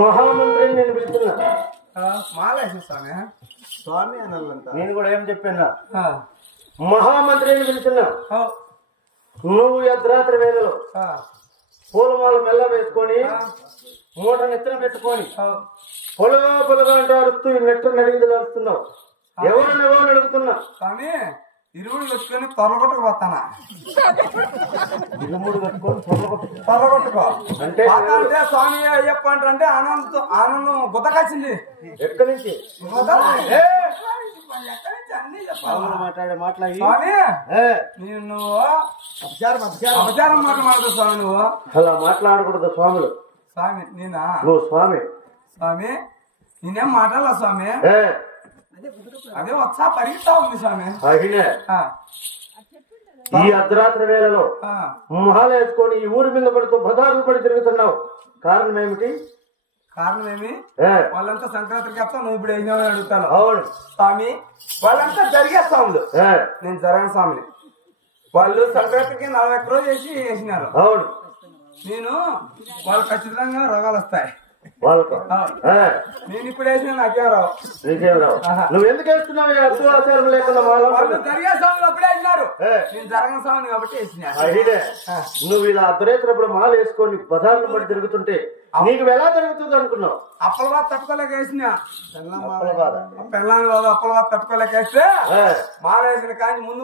మహామంత్రిని నేను పిలుస్తున్నా. మాలేసి స్వామి స్వామి అనాలంట. నేను కూడా ఏం చెప్పాను, మహామంత్రిని పిలుస్తున్నా. నువ్వు అర్ధరాత్రి వేళలో పూలమాల మెల్ల వేసుకొని మూట నెత్తిన పెట్టుకొని పొలగా అంటే అరుస్తూ నెట్టు నడిగిదలు అరుస్తున్నావు. ఎవరు అడుగుతున్నా స్వామి ఇరుముడు పెట్టుకొని తొలగొట్టుకు పోతానా? ఇరుముడు పెట్టుకొని తొలగొట్టుకో అంటే స్వామి అయ్యప్ప అంటే ఆనందం గుతకొచ్చింది. ఎక్కడి నుంచి అన్ని చెప్పాలి. మాట్లాడే మాట్లాడి స్వామి నువ్వు అపచారం మాట్లాడదు స్వామి. నువ్వు అలా మాట్లాడకూడదు స్వాములు. స్వామి నేనా? నువ్వు స్వామి. స్వామి నేనేం మాట్లాడాల స్వామి? అదే వచ్చా పరిగెత్తా ఉంది స్వామి. ఈ అర్ధరాత్రి వేళలో మొహాలు వేసుకొని ఈ ఊరి మీద పడుతూ బజార్లు పడి తిరుగుతున్నావు. కారణం ఏమిటి? కారణం ఏమి? వాళ్ళంతా సంక్రాంతికి వస్తా, నువ్వు ఇప్పుడు అయినా అడుగుతాను. అవును స్వామి, వాళ్ళంతా జరిగే స్వాములు, నేను జరగని స్వామిని. వాళ్ళు సంక్రాంతికి 40 రోజులు వేసినారు. అవును. నేను వాళ్ళు ఖచ్చితంగా రోగాలు వస్తాయి వాళ్ళకు. నేను ఇప్పుడు వేసిన నాకేం రావు. నీకేం రావు. నువ్వు ఎందుకు వేస్తున్నావు? ఆచారం లేకుండా వాళ్ళు జరిగే స్వాములు అప్పుడే వేసినారు, నేను జరగని స్వామిని కాబట్టి వేసిన. నువ్వు ఇలా అర్ధరేత్రప్పుడు మాల వేసుకొని బజార్లు పడి తిరుగుతుంటే నీకు ఎలా జరుగుతుంది అనుకున్నావు? అప్పల బాధ తట్టుకోలేక వేసిన. పెళ్ళాని బాధ అప్పల బాధ తట్టుకోలేక వేస్తే మాల వేసిన కానీ ముందు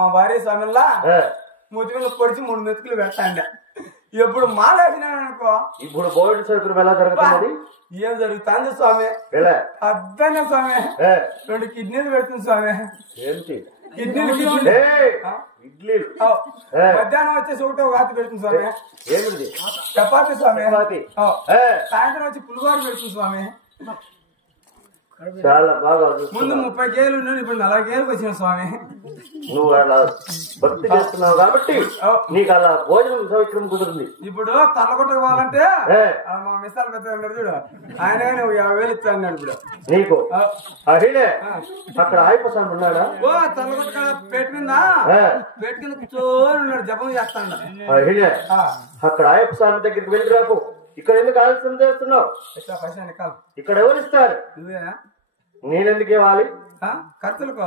మా భార్య స్వామిలా మూతి మీద పొడిచి 3 మెతుకులు పెట్టండి. ఎప్పుడు మాల వేసినానుకో ఇప్పుడు బోర్డు సరుకులు ఎలా జరుగుతుంది? ఏం జరుగుతుంది స్వామి? అర్థంగా స్వామి 2 కిడ్నీలు పెడుతుంది స్వామి. ఏంటి కిడ్నీలు? ఇడ్లీలు. మధ్యాహ్నం వచ్చేసి ఒకటో వాతి పెడుతుంది స్వామి. ఏమిటి? చపాతి స్వామి. సాయంత్రం వచ్చి పులిహోర పెడుతుంది స్వామి. చాలా బాగా. ముందు 30 కేజీలు ఉన్నాను, ఇప్పుడు 40 కేజీలకు వచ్చిన స్వామి. నువ్వు అలా భక్తి చేస్తున్నావు కాబట్టి నీకు అలా భోజనం సౌకర్యం కుదురుంది. ఇప్పుడు తల్లగొట్టకు పోవాలంటే మా మిసాలు పెద్ద ఉన్నాడు చూడు, ఆయన 50,000 ఇస్తాను ఇప్పుడు నీకు. అదే అక్కడ ఆయపసామి ఉన్నాడా? ఓ తల్లగొట్ట పేట మీద పేట కింద కూర్చొని ఉన్నాడు, జపం చేస్తాడు. అదే అక్కడ ఆయపసామి దగ్గరికి వెళ్ళి రాకు. ఇక్కడ ఎందుకు ఆలస్యం చేస్తున్నావు? ఇక్కడ ఎవరిస్తారు? నువ్వేనా? నేనెందుకు ఇవ్వాలి? ఖర్చులకు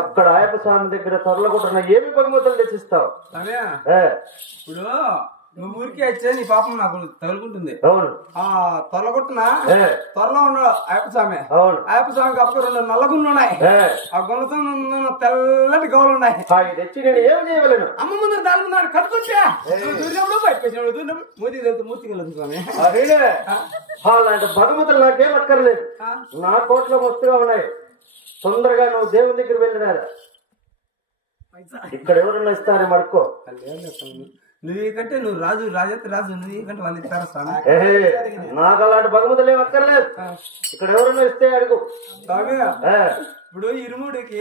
అక్కడ ఆయప్ప స్వామి దగ్గర తొరలగొట్టిన ఏమి బహుమతులు తెచ్చిస్తావు? ఇప్పుడు నువ్వు ఊరికే వచ్చే నీ పాపం నాకు తగులుకుంటుంది. అవును. ఆ తొలగొట్టున త్వరలో ఉండవు అయ్యప్ప స్వామి. అవును. అయ్యప్ప స్వామికి అప్పుడు 2 నల్ల గుళ్ళు ఉన్నాయి. ఆ గుళ్ళతో తెల్లటి గౌలు ఉన్నాయి. తెచ్చి నేను ఏం చేయగలను? అమ్మ ముందు దాని కట్టుకుంటే దూరినప్పుడు బయట పెట్టినప్పుడు మూర్తికి వెళ్ళదు స్వామి. అలాంటి భగవంతులు నాకేం అక్కర్లేదు. నా కోట్లో మస్తుగా ఉన్నాయి. తొందరగా నువ్వు దేవుని దగ్గర వెళ్ళినారా? ఇక్కడ ఎవరన్నా ఇస్తారని మడుకో. నువ్వేకంటే నువ్వు రాజేంద్ర రాజు నువ్వేకంటే వాళ్ళు ఇస్తారా స్వామి? నాకు అలాంటి భగవంతులు ఏం అక్కర్లేదు. ఇక్కడ ఎవరన్నా ఇస్తే అడుగు స్వామి. ఇప్పుడు ఇరుముడికి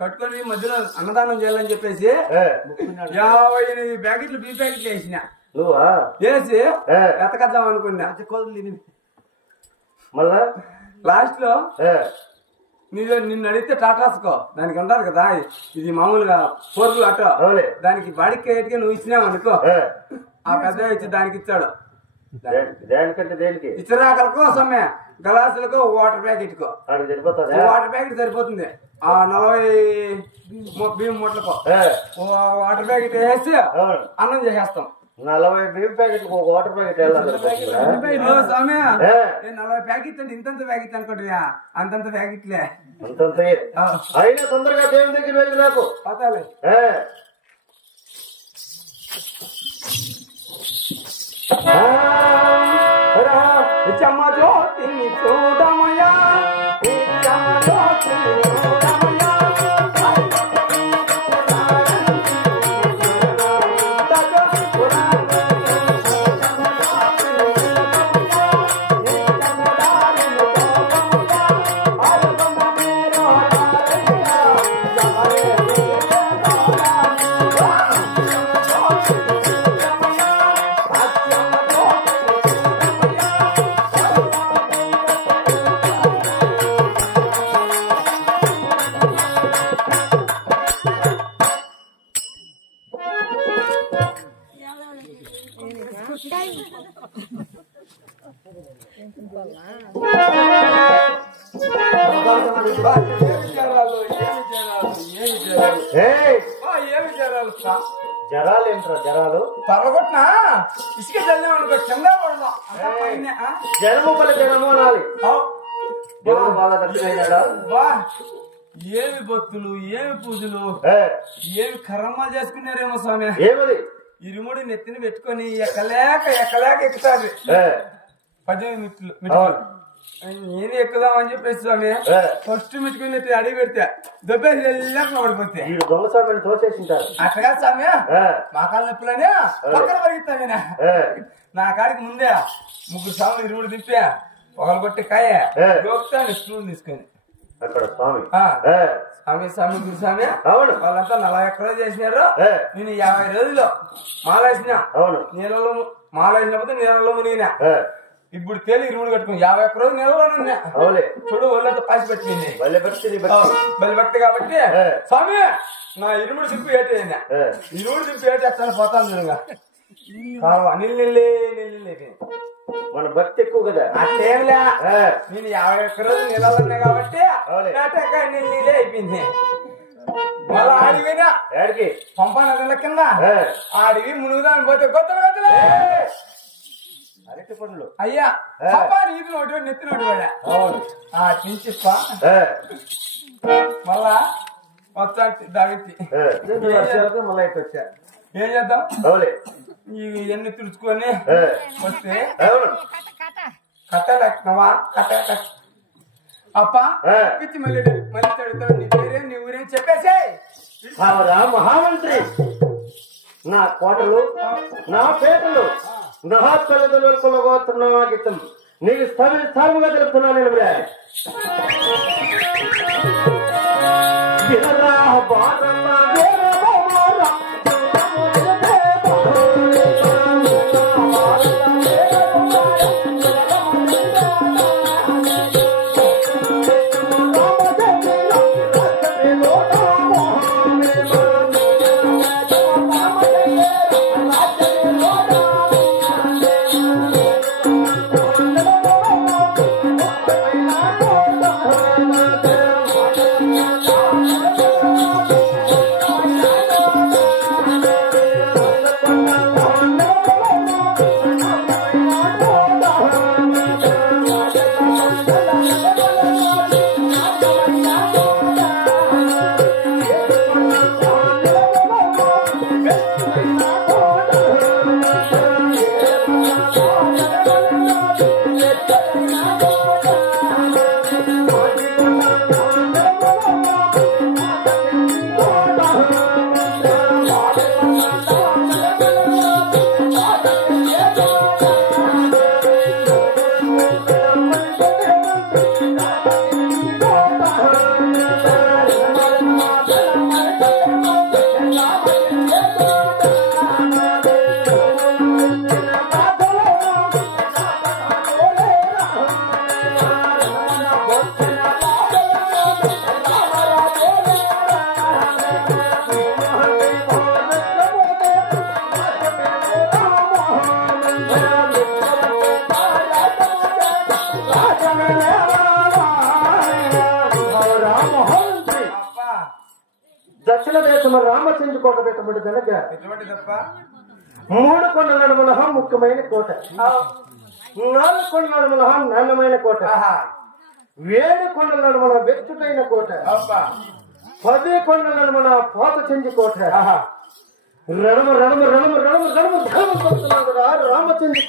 కట్టుకొని మధ్యలో అన్నదానం చేయాలని చెప్పేసి 58 ప్యాకెట్లు బీ ప్యాకెట్లు వేసిన. నువ్వా? వేసి ఎతకద్దాం అనుకున్నా. మళ్ళా లాస్ట్ లో నిన్ను అడిగితే టాటాసుకో దానికి ఉంటారు కదా, ఇది మామూలుగా ఫోర్లు ఆటో, దానికి బాడీకి రేట్గా నువ్వు ఇచ్చినావు అనుకో, ఆ పెద్ద ఇచ్చి దానికి ఇచ్చాడు. ఇచ్చరాకలకు సమ్మె గలాసులకు వాటర్ ప్యాకెట్ కు వాటర్ ప్యాకెట్ సరిపోతుంది. ఆ 40 బియ్యం మూటలకు వాటర్ ప్యాకెట్ వేసి అన్నం చేసేస్తాం. 40 బియ్యం ప్యాకెట్ వాటర్ ప్యాకెట్ 40 ప్యాకెట్ అంటే ఇంతంత ప్యాకెట్ అనుకుంటున్నా, అంతంత ప్యాకెట్లే. అయినా తొందరగా దేవుని దగ్గర వెళ్ళి నాకు పతాలే. ఇచ్చమ్మ జ్యోతిని చూడమయ్యా, ఇచ్చమ్మ జ్యోతిని చూడమయ్యా, జరాలు ఏంట్రా? జరాలు తరగొట్టినా ఇసుక చల్లామనుకో కింద పడదాం. జనము పలు జనము అనాలి. దేవుడు బాగా దర్శనైనాడా? ఏమి భక్తులు, ఏమి పూజలు, ఏమి కర్మలు చేసుకున్నారేమో స్వామి. ఏమది? ఇరుముడి నెత్తిని పెట్టుకొని ఎక్కలేక ఎక్కుతాది 18 మెట్లు. నేను ఎక్కుదామని చెప్పేసి స్వామి ఫస్ట్ మెట్టుకుని అడిగి పెడితే దెబ్బేసి వెళ్ళాక పడిపోతే దొంగ స్వామిని తోచేసింటారు. అట్టగా స్వామి మా కాళ్ళ నొప్పులనే పక్కన పరిగెత్తాను. నా కాడికి ముందే 3 స్వాములు ఇరుముడు తిప్పా, ఒకరు కొట్టి కాయ దోపుతాను స్పూన్ తీసుకొని అక్కడ స్వామి స్వామి గురుస్వామి. అవును. వాళ్ళంతా 40 ఎకరాలు చేసినారు. నేను 50 రోజులు మాలేసిన. అవును. నీళ్ళలో మాలేసినప్పుడు నీళ్ళలో మునిగినా. ఇప్పుడు తేలి ఇరుముడు కట్టుకుని 50 ఎకరాలు నీళ్ళలోనే చూడు ఒళ్ళంతా పాసి పెట్టింది. బలి భక్తి కాబట్టి స్వామి నా ఇరుముడు దింపి ఏటైనా ఇరుముడు దింపి ఏటేస్తాను పోతాను చూడగా నీళ్ళు మన భక్తి ఎక్కువ కదా. అట్టేమిలే నేను 50 ఎకరాలు నీళ్ళలోనే కాబట్టి నీళ్ళే అయిపోయింది. మళ్ళా ఆడిపోయినా ఏడికి పంప నదుల కింద ఆడివి మునుగుదాని పోతే గొత్తలు అరటి పండ్లు అయ్యా పంప నీకు నోటి నెత్తి నోటి వాడా కించిప్ప మళ్ళా వచ్చా దావిచ్చి మళ్ళీ ఇటు వచ్చా. ఏం చేద్దాం ఇవన్నీ తుడుచుకొని వస్తే కట్టలేకవా కట్ట అప్ప పిచ్చి మళ్ళీ చదువుతాడు. నీ పేరేం నీ ఊరేం చెప్పేసే. మహామంత్రి నా కోటలు నా పేటలు నా తల్లిదండ్రుల గోత్రం నీకు స్థానంగా తెలుపుతున్నాను. దక్షిణ దేశం రామచంద్ర కోట పెట్టబడి కనుక ఎటువంటి తప్ప 3 కొండల నడుమన ముఖ్యమైన కోట, 4 కొండల నడుమన నాణ్యమైన కోట, 7 కొండల నడుమన వెచ్చుటైన కోట, 10 కొండల నడుమన పోత చెంది కోట, రణము రణము రణము రణము రణము ధర్మ రామచంద్ర